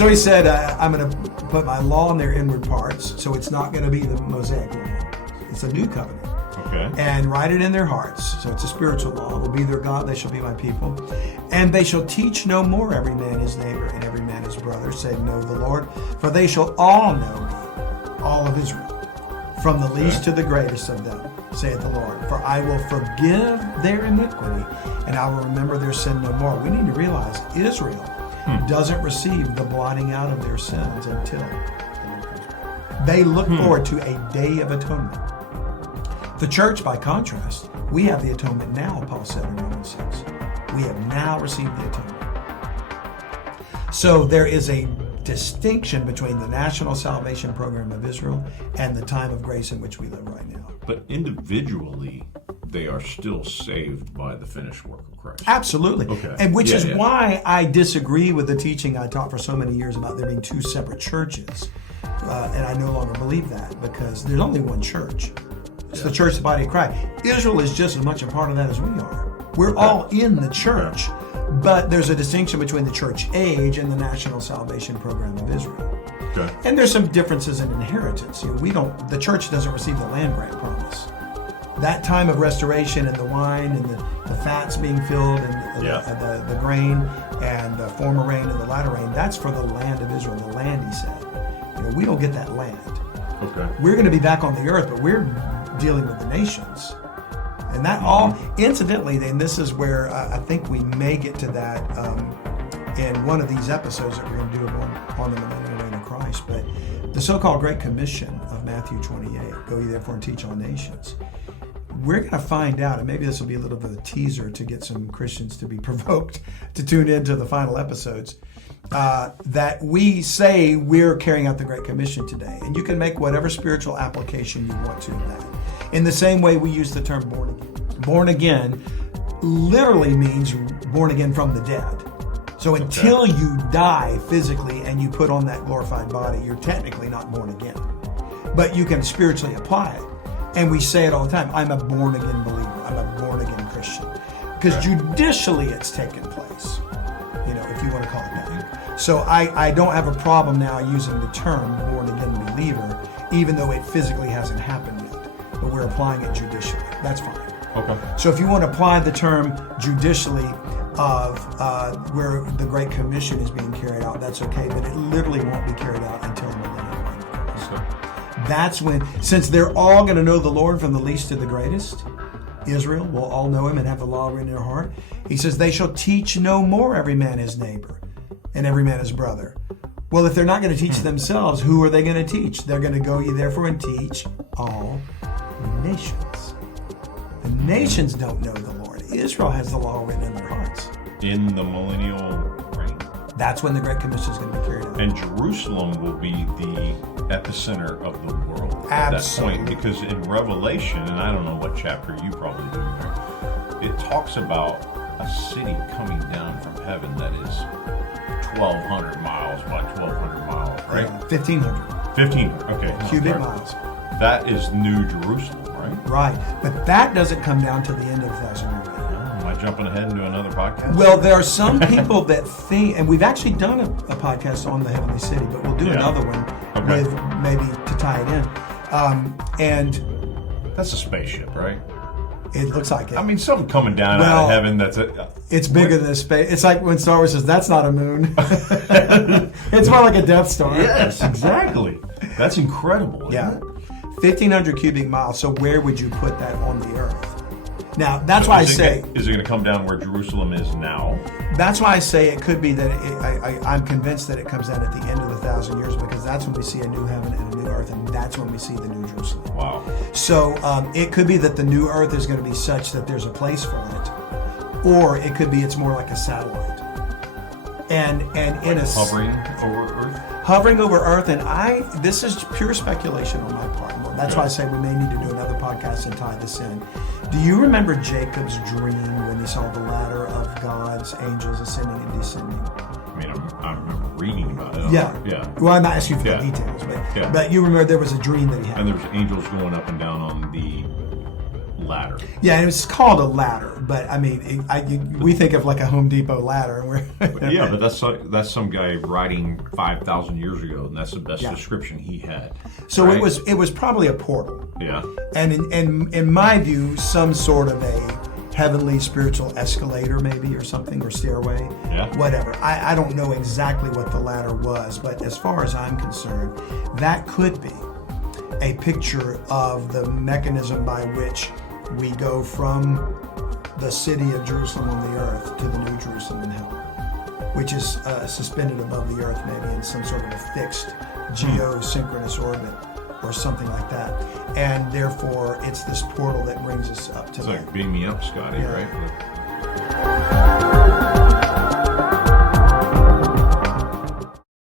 So he said, I'm going to put my law in their inward parts, so it's not going to be the Mosaic law. It's a new covenant. Okay. And write it in their hearts. So it's a spiritual law. I will be their God, they shall be my people. And they shall teach no more every man his neighbor and every man his brother, saying, know the Lord, for they shall all know me, all of Israel, from the least to the greatest of them, saith the Lord. For I will forgive their iniquity, and I will remember their sin no more. We need to realize Israel doesn't receive the blotting out of their sins until they look forward to a day of atonement. The church, by contrast, we have the atonement now, Paul said in Romans 6. We have now received the atonement. So there is a distinction between the national salvation program of Israel and the time of grace in which we live right now. But individually, they are still saved by the finished work of Christ. Absolutely. Okay. And which is why I disagree with the teaching I taught for so many years about there being two separate churches. And I no longer believe that because there's only one church. It's the church, the body of Christ. Israel is just as much a part of that as we are. We're all in the church, but there's a distinction between the church age and the national salvation program of Israel. Okay. And there's some differences in inheritance. The church doesn't receive the land grant promise. That time of restoration and the wine and the fats being filled and the grain and the former rain and the latter rain, that's for the land of Israel, the land, he said. We don't get that land. Okay. We're going to be back on the earth, but we're dealing with the nations. And that all, incidentally, then this is where I think we may get to that in one of these episodes that we're going to do on the Millennial reign of Christ. But the so-called Great Commission of Matthew 28, go ye therefore and teach all nations. We're going to find out, and maybe this will be a little bit of a teaser to get some Christians to be provoked to tune into the final episodes, that we say we're carrying out the Great Commission today. And you can make whatever spiritual application you want to of that. In the same way we use the term born again. Born again literally means born again from the dead. So until you die physically and you put on that glorified body, you're technically not born again. But you can spiritually apply it. And we say it all the time, I'm a born again believer. I'm a born again Christian. Because judicially it's taken place, if you want to call it that. So I don't have a problem now using the term born again believer, even though it physically hasn't happened yet. But we're applying it judicially. That's fine. Okay. So if you want to apply the term judicially of where the Great Commission is being carried out, that's okay. But it literally won't be carried out until the millennial reign of Christ. That's when, since they're all going to know the Lord from the least to the greatest, Israel will all know him and have the law written in their heart. He says, they shall teach no more every man his neighbor and every man his brother. Well, if they're not going to teach themselves, who are they going to teach? They're going to go ye therefore and teach all nations. The nations don't know the Lord. Israel has the law written in their hearts. In the millennial reign. That's when the Great Commission is going to be carried out. And Jerusalem will be the epicenter of the world at that point. Because in Revelation, and I don't know what chapter you probably do there, it talks about a city coming down from heaven that is 1,200 miles by 1,200 miles, right? Yeah, 1,500. 1,500, okay. Cubic miles. That is New Jerusalem, right? Right. But that doesn't come down to the end of the 1,000-year reign. Am I jumping ahead into another podcast? Well, there are some people that think, and we've actually done a podcast on the Heavenly City, but we'll do another one with maybe to tie it in. And that's a spaceship, right? It looks like it. I mean, something coming down out of heaven that's it's bigger than a space. It's like when Star Wars says, that's not a moon. It's more like a Death Star. Yes, exactly. That's incredible. Yeah. 1,500 cubic miles. So where would you put that on the earth? Now, that's why I say... Is it going to come down where Jerusalem is now? That's why I say it could be that I'm convinced that it comes down at the end of the 1,000 years, because that's when we see a new heaven and a new earth, and that's when we see the New Jerusalem. Wow. So it could be that the new earth is going to be such that there's a place for it, or it could be it's more like a satellite. And in a hovering over Earth? Hovering over Earth, and this is pure speculation on my part. That's why I say we may need to do another podcast and tie this in. Do you remember Jacob's dream when he saw the ladder of God's angels ascending and descending? I mean, I remember reading about it. Yeah. Well, I'm not asking you for the details, but you remember there was a dream that he had. And there was angels going up and down on the ladder. Yeah, and it's called a ladder, but I mean, we think of like a Home Depot ladder. Yeah, but that's some guy writing 5,000 years ago, and that's the best description he had. So right? it was probably a portal. Yeah. And in my view, some sort of a heavenly spiritual escalator maybe, or something, or stairway. Yeah. Whatever. I don't know exactly what the ladder was, but as far as I'm concerned, that could be a picture of the mechanism by which we go from the city of Jerusalem on the earth to the New Jerusalem in heaven, which is suspended above the earth maybe in some sort of a fixed geosynchronous orbit or something like that. And therefore, it's this portal that brings us up to It's like beam me up, Scotty, right?